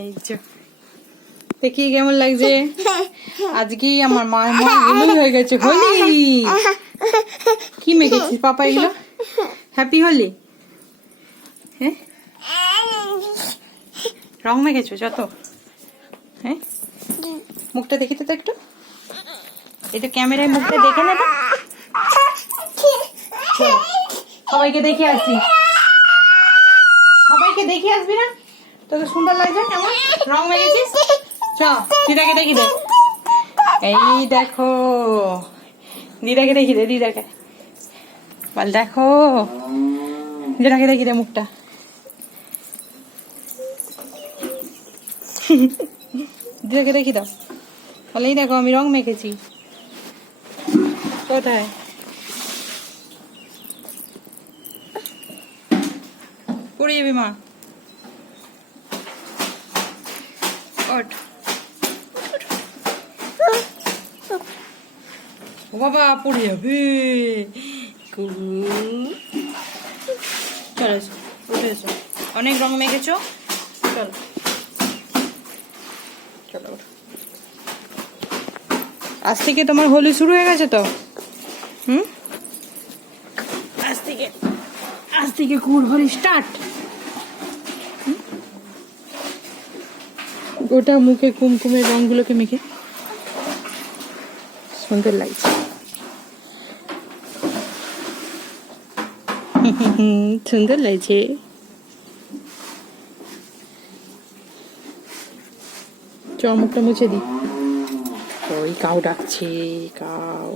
এই যে দেখি কেমন লাগছে। আজকেই আমার মায়ের হোলি হয়ে গেছে। হোলি কি মেখেছিস পাপা এগুলো? হ্যাপি হোলি। হ্যাঁ রং মেখেছো যত? হ্যাঁ মুখটা দেখি তো একটু, একটু ক্যামেরায় মুখটা দেখে না তো। সবাইকে দেখে আসবি, সবাইকে দেখে আসবি না? তোকে সুন্দর লাগছে কেমন রং মেখেছিস? চ দিদাকে দেখি দে। এই দেখো দিদাকে দেখি দে, দিদাকে বল দেখো, দিদাকে দেখি দে মুখটা। দিদাকে দেখি দাও, বলে এই দেখো আমি রং মেখেছি। কোথায়? পড়ে যাবি মা, ওঠ। ও বাবা পড়ে যাবে। চলো উঠে এসো, অনেক রং মেখেছো, চলো চলো। আজ থেকে তোমার হোলি শুরু হয়ে গেছে তো? আজ থেকে কুল হোলি স্টার্ট। গোটা মুখে কুমকুমের রংগুলোকে মেখে সুন্দর লাগছে। সুন্দর লাগছে। চ মুখটা মুছে দি। ওই কাউ ডাকছে, কাউ।